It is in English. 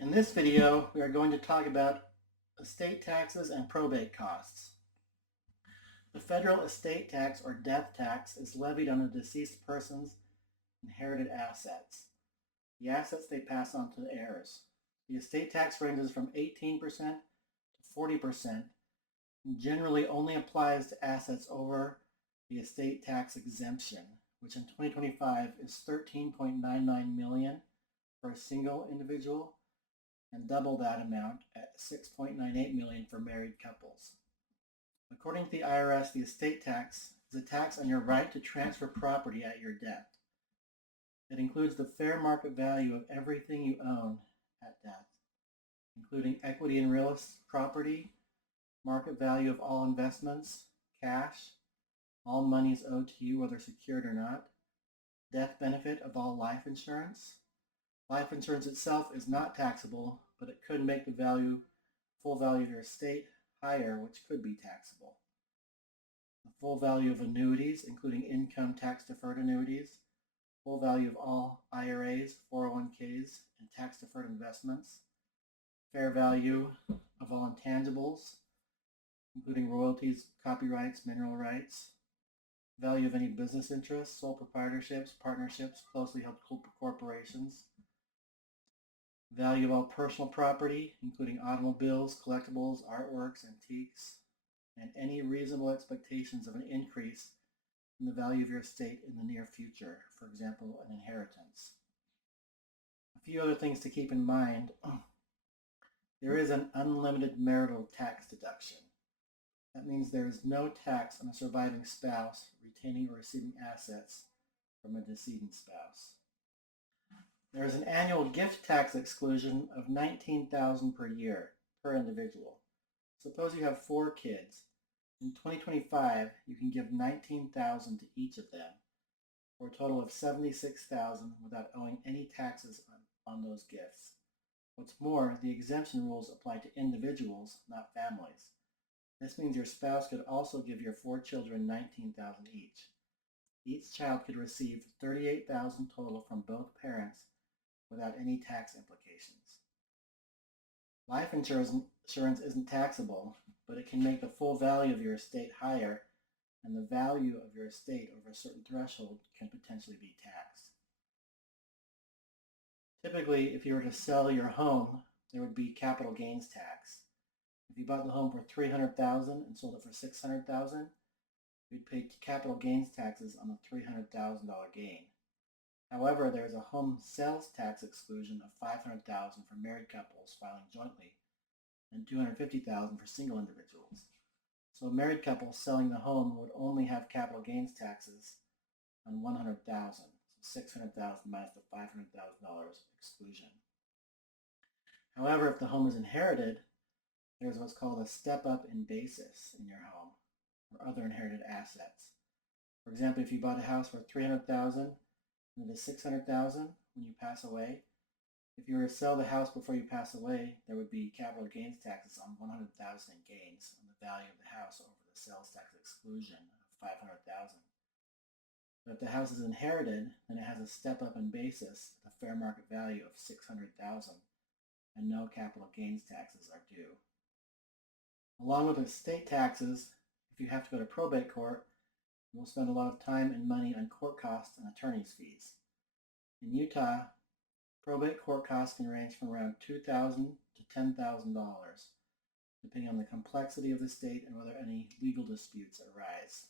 In this video, we are going to talk about estate taxes and probate costs. The federal estate tax or death tax is levied on a deceased person's inherited assets, the assets they pass on to the heirs. The estate tax ranges from 18% to 40% and generally only applies to assets over the estate tax exemption, which in 2025 is $13.99 million for a single individual and double that amount at $6.98 million for married couples. According to the IRS, the estate tax is a tax on your right to transfer property at your death. It includes the fair market value of everything you own at death, including equity in real property, market value of all investments, cash, all monies owed to you whether secured or not, death benefit of all life insurance. Life insurance itself is not taxable, but it could make the full value of your estate higher, which could be taxable. The full value of annuities, including income tax deferred annuities, full value of all IRAs, 401ks, and tax deferred investments, fair value of all intangibles, including royalties, copyrights, mineral rights, value of any business interests, sole proprietorships, partnerships, closely held corporations, value of all personal property, including automobiles, collectibles, artworks, antiques, and any reasonable expectations of an increase in the value of your estate in the near future, for example, an inheritance. A few other things to keep in mind. There is an unlimited marital tax deduction. That means there is no tax on a surviving spouse retaining or receiving assets from a decedent spouse. There is an annual gift tax exclusion of $19,000 per year per individual. Suppose you have 4 kids. In 2025, you can give $19,000 to each of them, for a total of $76,000 without owing any taxes on those gifts. What's more, the exemption rules apply to individuals, not families. This means your spouse could also give your 4 children $19,000 each. Each child could receive $38,000 total from both parents without any tax implications. Life insurance isn't taxable, but it can make the full value of your estate higher, and the value of your estate over a certain threshold can potentially be taxed. Typically, if you were to sell your home, there would be capital gains tax. If you bought the home for $300,000 and sold it for $600,000, you'd pay capital gains taxes on the $300,000 gain. However, there is a home sales tax exclusion of $500,000 for married couples filing jointly and $250,000 for single individuals. So a married couple selling the home would only have capital gains taxes on $100,000, so $600,000 minus the $500,000 exclusion. However, if the home is inherited, there's what's called a step-up in basis in your home or other inherited assets. For example, if you bought a house for $300,000 and it is $600,000 when you pass away, if you were to sell the house before you pass away, there would be capital gains taxes on $100,000 in gains on the value of the house over the sales tax exclusion of $500,000. But if the house is inherited, then it has a step-up in basis at a fair market value of $600,000, and no capital gains taxes are due. Along with estate taxes, if you have to go to probate court, you will spend a lot of time and money on court costs and attorney's fees. In Utah, probate court costs can range from around $2,000 to $10,000, depending on the complexity of the state and whether any legal disputes arise.